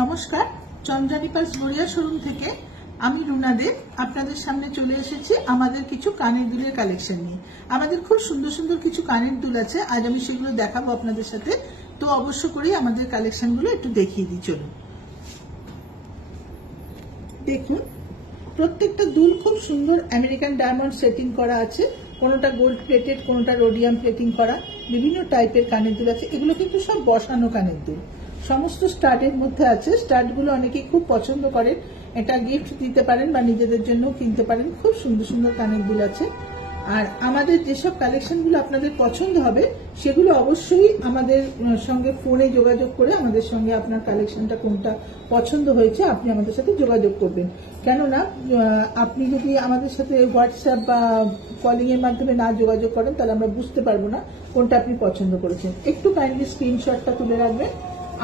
নমস্কার, Chandrani pulse Garia showroom থেকে আমি রুনা দেব আপনাদের সামনে চলে এসেছি আমাদের কিছু কানের দুলের কালেকশন নিয়ে। আমাদের খুব সুন্দর সুন্দর কিছু কানের দুল আছে, আজ আমি সেগুলো দেখাবো আপনাদের সাথে। তো অবশ্য করে আমাদের কালেকশনগুলো একটু দেখিয়ে দিই। চলুন দেখুন, প্রত্যেকটা দুল খুব সুন্দর আমেরিকান ডায়মন্ড সেটিং করা আছে, কোনোটা গোল্ড প্লেটেড, কোনোটা রোডিয়াম প্লেটিং করা, বিভিন্ন টাইপের কানের দুল আছে। এগুলো কিন্তু সব বসানো কানের দুল, সমস্ত স্টাডের মধ্যে আছে। স্টাডগুলো অনেকেই খুব পছন্দ করেন, এটা গিফট দিতে পারেন বা নিজেদের জন্য কিনতে পারেন। খুব সুন্দর সুন্দর কানের দুল আছে। আর আমাদের যেসব কালেকশনগুলো আপনাদের পছন্দ হবে সেগুলো অবশ্যই আমাদের সঙ্গে ফোনে যোগাযোগ করে আমাদের সঙ্গে আপনার কালেকশনটা কোনটা পছন্দ হয়েছে আপনি আমাদের সাথে যোগাযোগ করবেন। কেননা আপনি যদি আমাদের সাথে হোয়াটসঅ্যাপ বা কলিং এর মাধ্যমে না যোগাযোগ করেন তাহলে আমরা বুঝতে পারবো না কোনটা আপনি পছন্দ করেছেন। একটু কাইন্ডলি স্ক্রিনশটটা তুলে রাখবেন।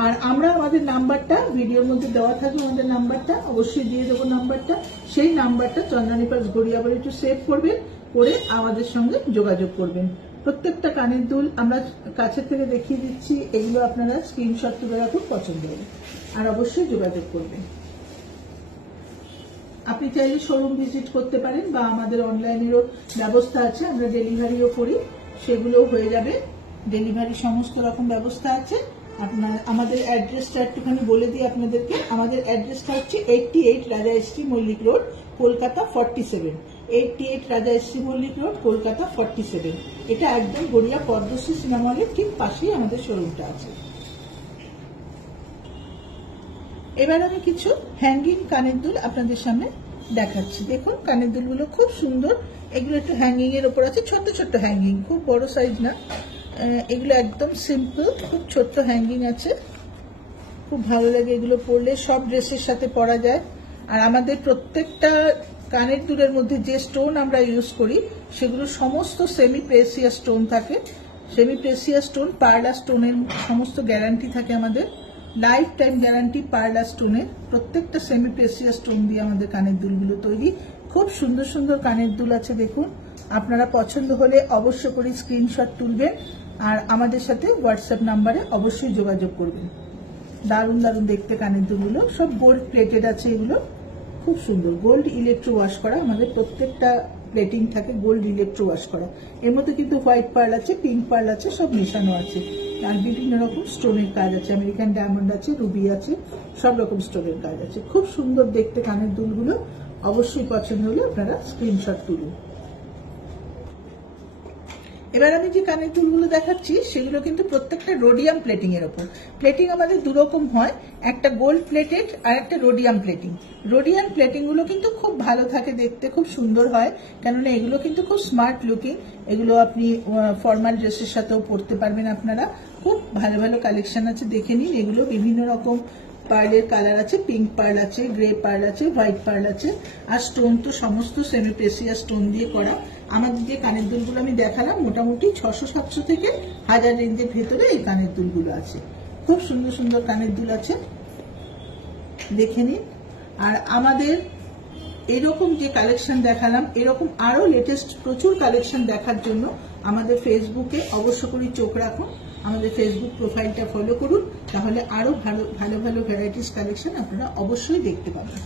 আর আমরা আমাদের নাম্বারটা ভিডিওর মধ্যে দেওয়া থাকবে, আমাদের নাম্বারটা অবশ্যই দিয়ে দেবো। নাম্বারটা সেই নাম্বারটা চন্দ্রানী পালস গড়িয়া বলে একটু সেভ করবেন, করে আমাদের সঙ্গে যোগাযোগ করবেন। প্রত্যেকটা কানের দুল আমরা কাছে থেকে দেখিয়ে দিচ্ছি, এগুলো আপনারা স্ক্রিনশট তুলে রাখুন, পছন্দ হবে আর অবশ্যই যোগাযোগ করবেন। আপনি চাইলে শোরুম ভিজিট করতে পারেন বা আমাদের অনলাইনেরও ব্যবস্থা আছে, আমরা ডেলিভারিও করি, সেগুলোও হয়ে যাবে। ডেলিভারি সমস্ত রকম ব্যবস্থা আছে। আপনার আমাদের অ্যাড্রেসটা একটুখানি বলে দিই আপনাদেরকে। আমাদের অ্যাড্রেসটা হচ্ছে 88 রাজা এসটি মল্লিক রোড, কলকাতা 47। 88 রাজা এসটি মল্লিক রোড, কলকাতা 47। এটা একদম গড়িয়া পদ্মশ্রী সিনেমা হলের ঠিক পাশেই আমাদের শোরুমটা আছে। এবার আমি কিছু হ্যাঙ্গিং কানের দুল আপনাদের সামনে দেখাচ্ছি। দেখুন, কানের দুলগুলো খুব সুন্দর। এগুলো একটু হ্যাঙ্গিং এর উপর আছে, ছোট্ট ছোট্ট হ্যাঙ্গিং, খুব বড় সাইজ না। এগুলো একদম সিম্পল, খুব ছোট্ট হ্যাঙ্গিং আছে, খুব ভালো লাগে এগুলো পরলে, সব ড্রেসের সাথে পরা যায়। আর আমাদের প্রত্যেকটা কানের দুলের মধ্যে যে স্টোন আমরা ইউজ করি সেগুলো সমস্ত সেমি প্রেসিয়াস স্টোন থাকে। সেমি প্রেসিয়াস স্টোন, পার্লা স্টোনের সমস্ত গ্যারান্টি থাকে আমাদের, লাইফ টাইম গ্যারান্টি পার্লা স্টোনের। প্রত্যেকটা সেমি প্রেসিয়াস স্টোন দিয়ে আমাদের কানের দুলগুলো তৈরি। খুব সুন্দর সুন্দর কানের দুল আছে। দেখুন, আপনারা পছন্দ হলে অবশ্য করে স্ক্রিনশট তুলবেন আর আমাদের সাথে হোয়াটসঅ্যাপ নাম্বারে অবশ্যই যোগাযোগ করবেন। দারুণ দারুণ দেখতে কানের দুলগুলো, সব গোল্ড প্লেটেড আছে। এগুলো খুব সুন্দর, গোল্ড ইলেকট্রো ওয়াশ করা, আমাদের প্রত্যেকটা প্লেটিং থাকে গোল্ড ইলেকট্রো ওয়াশ করা। এর মধ্যে কিন্তু হোয়াইট পার্ল আছে, পিঙ্ক পার্ল আছে, সব মেশানো আছে। আর বিভিন্ন রকম স্টোনের কাজ আছে, আমেরিকান ডায়মন্ড আছে, রুবি আছে, সব রকম স্টোনের কাজ আছে। খুব সুন্দর দেখতে কানের দুলগুলো, অবশ্যই পছন্দ হলে আপনারা স্ক্রিনশট তুলুন। এবার আমি যে কানের দুলগুলো দেখাচ্ছি সেগুলো কিন্তু প্রত্যেকটা রোডিয়াম প্লেটিং এর উপর। প্লেটিং আমাদের দুরকম হয়, একটা গোল্ড প্লেটেড আর একটা রোডিয়াম প্লেটিং। রোডিয়াম প্লেটিং গুলো কিন্তু খুব ভালো থাকে দেখতে, খুব সুন্দর হয়, কেননা এগুলো কিন্তু খুব স্মার্ট লুকিং। এগুলো আপনি ফর্মাল ড্রেসের সাথেও পরতে পারবেন। আপনারা খুব ভালো ভালো কালেকশন আছে, দেখে নিন। এগুলো বিভিন্ন রকম পার্লের কালার আছে, পিঙ্ক পার্ল আছে, গ্রে পার্ল আছে, হোয়াইট পার্ল আছে। আর স্টোন তো সমস্ত সেমি প্রেসিয়াস স্টোন দিয়ে করা। আমাদের যে কানের দুলগুলো আমি দেখালাম মোটামুটি 600-700 থেকে 1000 রেঞ্জের ভেতরে এই কানের দুলগুলো আছে। খুব সুন্দর সুন্দর কানের দুল আছে, দেখে নিন। আর আমাদের এরকম যে কালেকশন দেখালাম, এরকম আরো লেটেস্ট প্রচুর কালেকশন দেখার জন্য আমাদের ফেসবুকে অবশ্য করে চোখ রাখুন, আমাদের ফেসবুক প্রোফাইলটা ফলো করুন, তাহলে আরো ভালো ভালো ভালো ভ্যারাইটিস কালেকশন আপনারা অবশ্যই দেখতে পাবেন।